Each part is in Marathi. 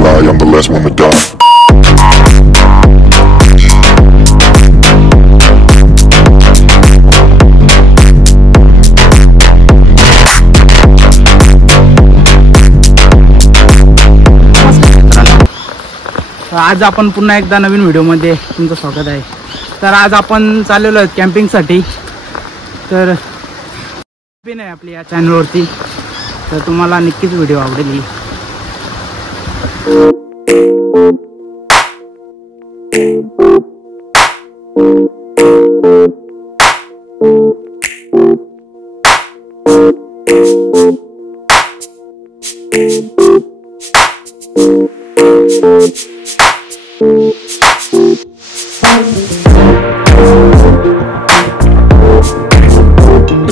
fly, I'm the last one to die. आज आपण पुन्हा एकदा नवीन व्हिडिओमध्ये तुमचं स्वागत आहे। तर आज आपण चाललेलो आहोत कॅम्पिंगसाठी। तर कॅम्पिंग आहे आपली या चॅनलवरती, तर तुम्हाला नक्कीच व्हिडिओ आवडेल।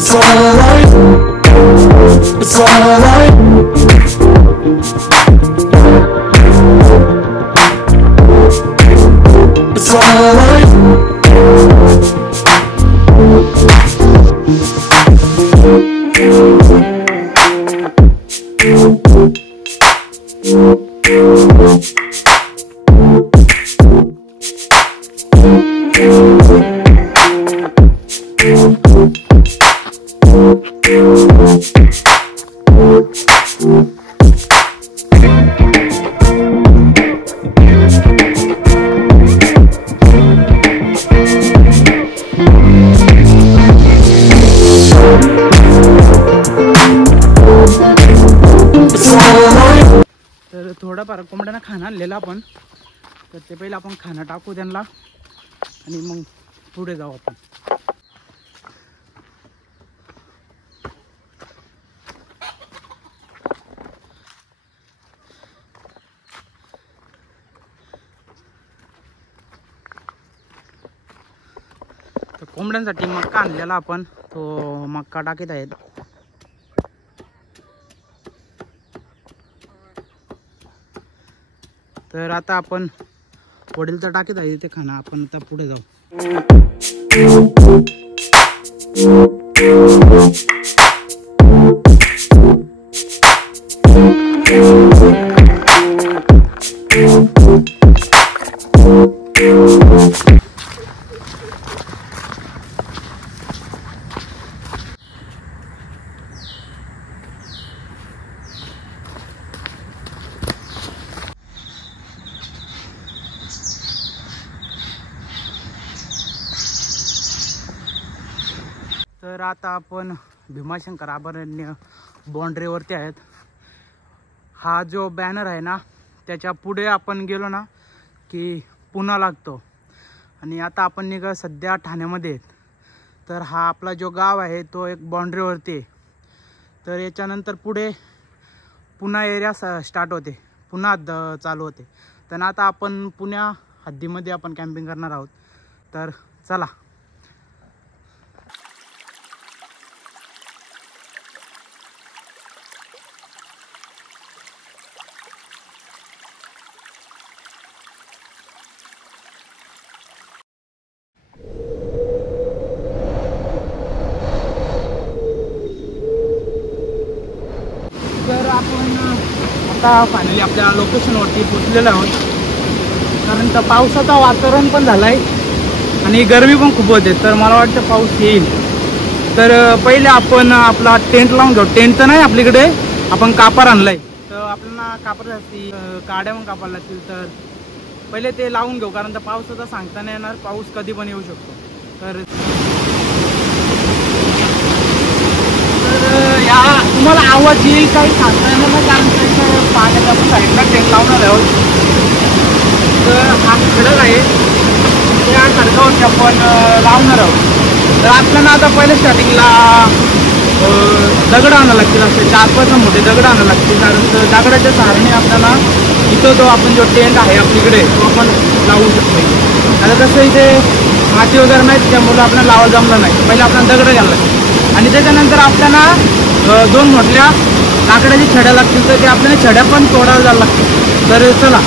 It's alright. It's alright. It's alright. तर थोडाफार कोंबड्यांना खाणं आणलेलं आपण, तर ते पहिले आपण खाणं टाकू त्यांना आणि मग पुढे जाऊ आपण। तर कोंबड्यांसाठी मक्का आणलेला आपण, तो मक्का टाकीत आहेत। तर आता आपण वडील तर टाकीत आहे ते खाणं, आपण आता पुढे जाऊ। तर आता आपण भीमाशंकर अभयारण्य बाउंड्रीवरती आहेत। हा जो बॅनर आहे ना, त्याच्या पुढे आपण गेलो ना की पुणा लागतो, आणि आता आपण निघा सध्या ठाण्यामध्ये आहेत। तर हा आपला जो गाव आहे तो एक बाउंड्रीवरती आहे। तर याच्यानंतर पुढे पुणा एरिया स्टार्ट होते, पुन्हा हद्द चालू होते। तर आता आपण पुण्या हद्दीमध्ये आपण कॅम्पिंग करणार आहोत। तर चला। तर आपण आता फायनली आपल्या लोकेशनवरती पोचलेलो आहोत, कारण तर पावसाचं वातावरण पण झालं आहे आणि गरमी पण खूप होते। तर मला वाटतं पाऊस येईल। तर पहिले आपण आपला टेंट लावून घेऊ। टेंट तर नाही आपल्याकडे, आपण कापर आणलं आहे, तर आपल्याला कापरासाठी काड्या पण कापायला लागतील। तर पहिले ते लावून घेऊ, कारण तर पावसाचा सांगता नाही येणार, पाऊस कधी पण येऊ शकतो। तर या तुम्हाला आवाज येईल काही सांगता येणार नाही, कारण त्याच्या पाण्याच्या आपण साईडला टेंट लावणार आहोत। तर हा खडक आहे, त्या खडकावरती आपण लावणार आहोत। तर आपल्याला आता पहिले स्टार्टिंगला दगड आणायला लागतील, असे 4-5 मोठे दगड आणायला लागतील, कारण दगडाच्या सहाऱ्याने आपल्याला इथं जो आपण जो टेंट आहे आपल्याकडे तो आपण लावू शकतो। आता कसं इथे माती वगैरे नाही, त्यामुळे आपल्याला लावायला जमलं नाही। पहिले आपल्याला दगड घ्यायला लागतील, आणि त्याच्यानंतर आपल्याला 2 मोठ्या लाकडाची छड्या लागतील, तर ते आपल्याला छड्या पण तोडायला जायला लागतील। तर चला।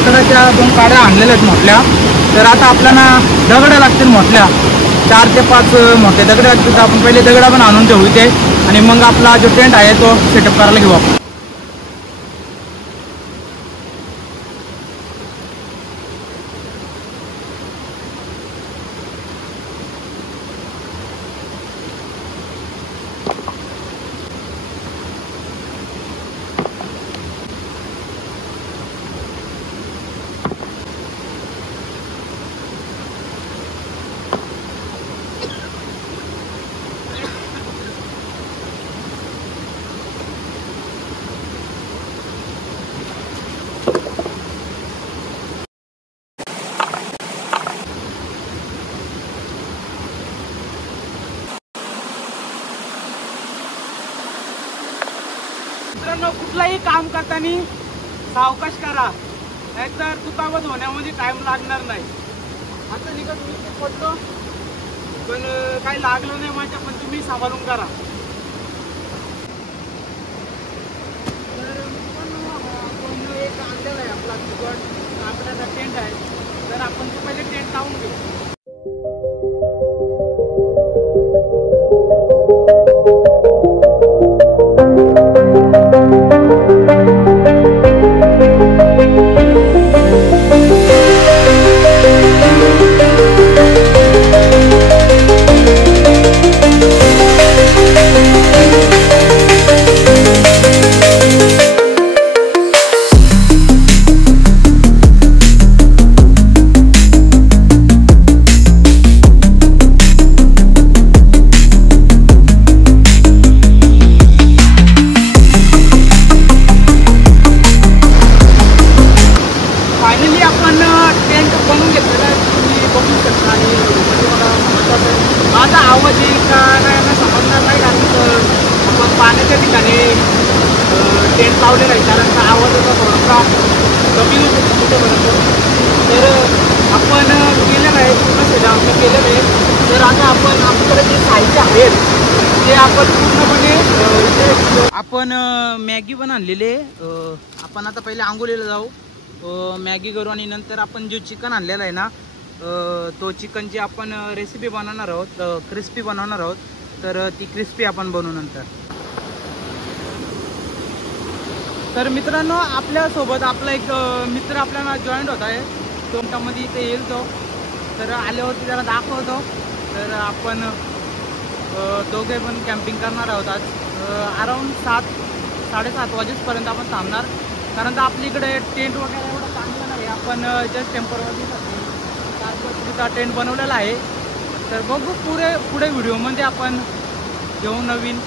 लाकडाच्या 2 काड्या आणलेल्या आहेत मोठल्या. तर आता आपल्याला दगडं लागतील मोठल्या 4 ते 5 मोठे दगड लागतील. तर आपण पहिले दगडा पण आणून ठेवू इथे आणि मग आपला जो टेंट आहे तो सेटअप करायला घेऊ आपण. मित्रांनो, कुठलाही काम करताना सावकाश करा, नाहीतर दुखापत होण्यामध्ये टाइम लागणार नाही. आता निघत मी ते पडलो पण काही लागलं नाही माझ्या, पण तुम्ही सांभाळून करा. तर आपण एक आणलेला आहे आपला तिकट आपल्याचा टेंट आहे. तर आपण तो पहिले टेंट लावून घेऊ. फायनली आपण टेंट बनवून घेतलेला आहे, तुम्ही बघू शकता. आणि माझा आवाज येईल का नाही समजणार नाही, कारण आपण पाण्याच्या ठिकाणी टेंट लावलेला आहे, कारण का आवाजाचा थोडासा कमी होऊ शकतो तिथेपर्यंत. तर आपण केलेलं आहे, पूर्ण सेटअप केलेलं आहे. तर आता आपण आपल्याकडे जे साहित्य आहेत ते आपण पूर्णपणे आपण मॅगी पण आणलेली आहे. आपण आता पहिले आंघोळीला जाऊ, मॅगी करू आणि नंतर आपण जो चिकन आणलेला आहे ना तो चिकनची आपण रेसिपी बनवणार आहोत, क्रिस्पी बनवणार आहोत. तर ती क्रिस्पी आपण बनवू नंतर. तर मित्रांनो, आपल्यासोबत आपला एक मित्र आपल्याला जॉईंट होत आहे, तोंडामध्ये इथे येईल तो. तर आल्यावरती त्याला दाखवतो. तर आपण दोघे पण कॅम्पिंग करणार आहोत आज. अराऊंड 7-7:30 वाजेपर्यंत आपण थांबणार, कारण तर आपल्या इकडे टेंट वगैरे एवढं चांगलं नाही. आपण जस्ट टेम्पररीसाठी तात्पुरता टेंट बनवलेला आहे. तर बघू पुढे व्हिडिओमध्ये आपण घेऊ नवीन,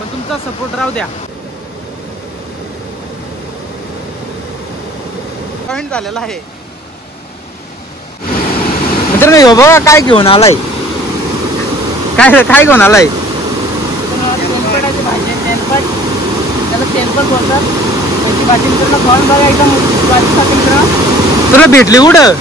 पण तुमचा सपोर्ट राहू द्या. जॉईंट झालेला आहे मित्रांनो. हो बघा काय घेऊन आलाय, काय घेऊन आलाय. तेलकटाची भाजी, तेलकट, त्याला तेलकट बोलतात. त्याची भाजी मित्रांनो खाऊन बघा, एकदम भाजी मित्रांनो. तुला भेटली कुठं?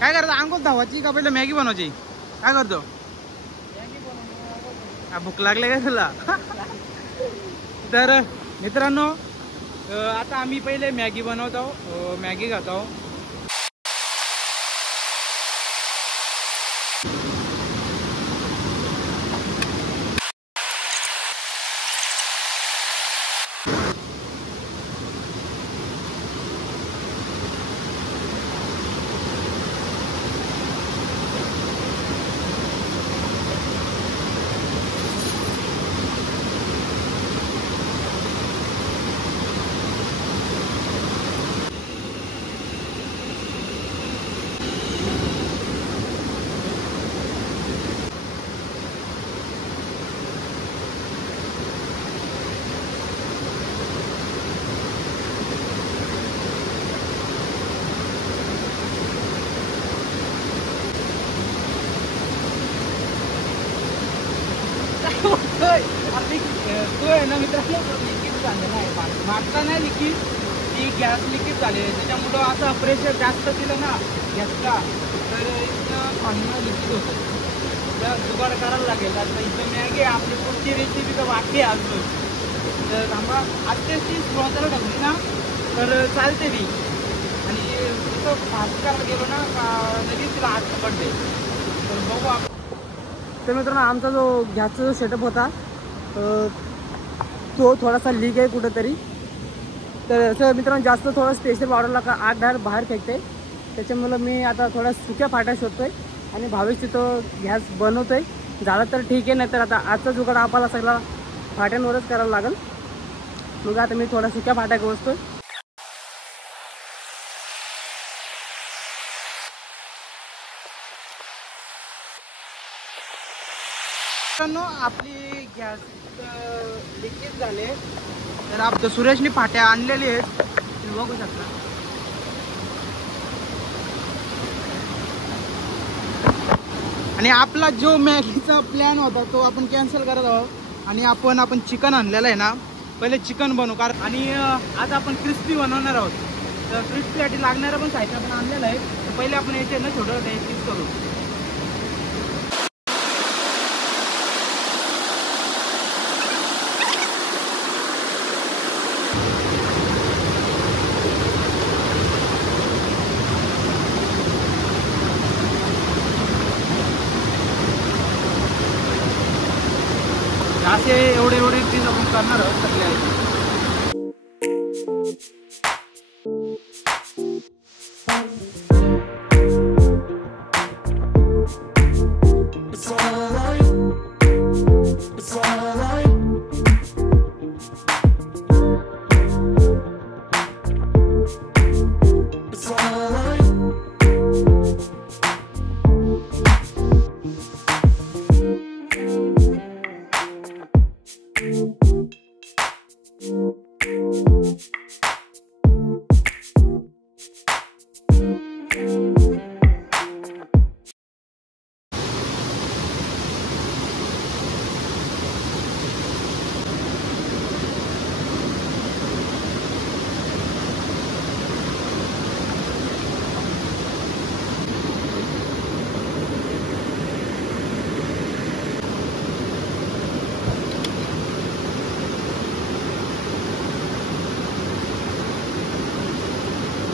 काय करतो? अंघोळ धावायची का पहिले मॅगी बनवायची? काय करतो? भूक लागले का तुला? तर मित्रांनो, आता आम्ही पहिले मॅगी बनवतो, मॅगी खातो. तो आहे ना मित्रांनो, लिक्विड झालेला आहे, मारता नाही लिक्विड, ती गॅस लिकेज झाली आहे. त्याच्यामुळं असं प्रेशर जास्त दिलं ना गॅसला तर इथं खाणं लिकेज होतं. तर जुगाड करायला लागेल. आता इथं मॅगी आपली पुढची रेसिपी तर बाकी आहे अजून. तर थांबा आत्ताच ती स्लोजर ठेवली ना तर चालते ती. आणि तिथं फास्ट करायला गेलो ना लगेच तिला आग पडते. तर बघू आपण. तर मित्रांनो आमचा जो गॅसचा जो सेटअप होता तो थोडासा लीक आहे कुठंतरी. तर असं मित्रांनो जास्त थोडं स्पेशल वाढवला का आग बाहेर फेकते. त्याच्यामुळं मी आता थोडा सुक्या फाट्या शोधतोय आणि भावेश तिथं गॅस बनवतोय. झालं तर ठीक आहे, नाही तर आता आजचा जुगाड आपल्याला सगळा फाट्यांवरच करायला लागेल. मग आता मी थोडा सुक्या फाट्या बसतोय. आपली गॅस लिकेज झाले तर आपलं सुरेशने फाट्या आणलेली आहेत तुम्ही बघू शकता. आणि आपला जो मॅगीचा प्लॅन होता तो आपण कॅन्सल करत आहोत आणि आपण चिकन आणलेलं आहे ना. पहिले चिकन बनवू कारण आणि आज आपण क्रिस्पी बनवणार आहोत. तर क्रिस्पीसाठी लागणारं पण साहित्य आपण आणलेलं आहे. तर पहिले आपण याचे ना छोटं पीस करू. असे एवढे पीस आपण करणार आहोत सगळे.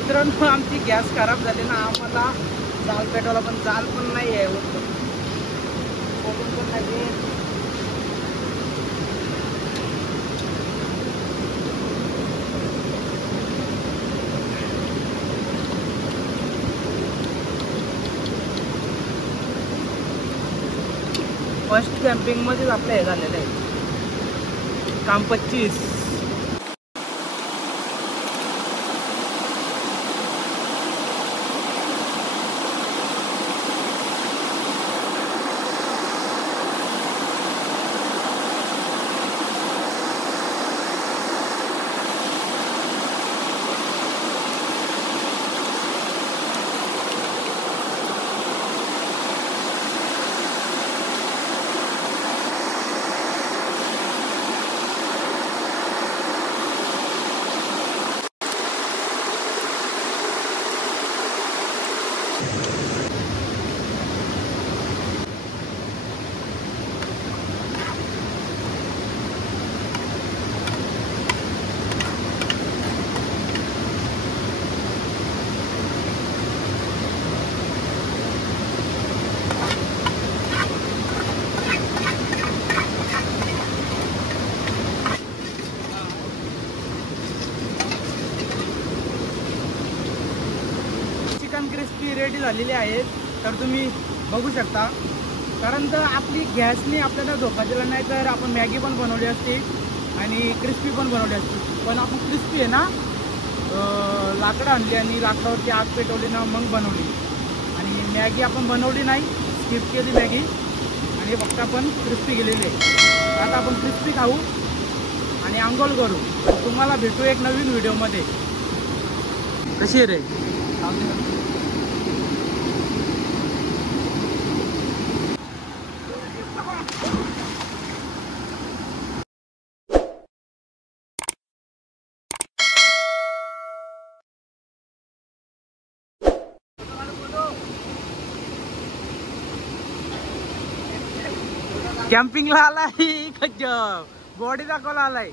मित्रांनो आमची गॅस खराब झाली ना. आम्हाला जाल पेटवायला पण जाल पण नाही आहे. पण नाही. फर्स्ट कॅम्पिंग मध्येच आपलं हे झालेलं आहे काम 25. क्रिस्पी रेडी झालेली आहेत. तर तुम्ही बघू शकता. कारण तर आपली गॅसने आपल्याला धोका दिला नाही तर आपण मॅगी पण बनवली असती आणि क्रिस्पी पण बनवली असती. पण आपण क्रिस्पी आहे ना लाकडं आणली आणि लाकडावरती आग पेटवली ना मग बनवली. आणि मॅगी आपण बनवली नाही, स्किप केली मॅगी आणि फक्त आपण क्रिस्पी केलेली आहे. आता आपण क्रिस्पी खाऊ आणि आंघोळ करू. तुम्हाला भेटू एक नवीन व्हिडिओमध्ये. कशी आहे रे? कॅम्पिंगला आलाय बॉडी दाखवायला आलाय.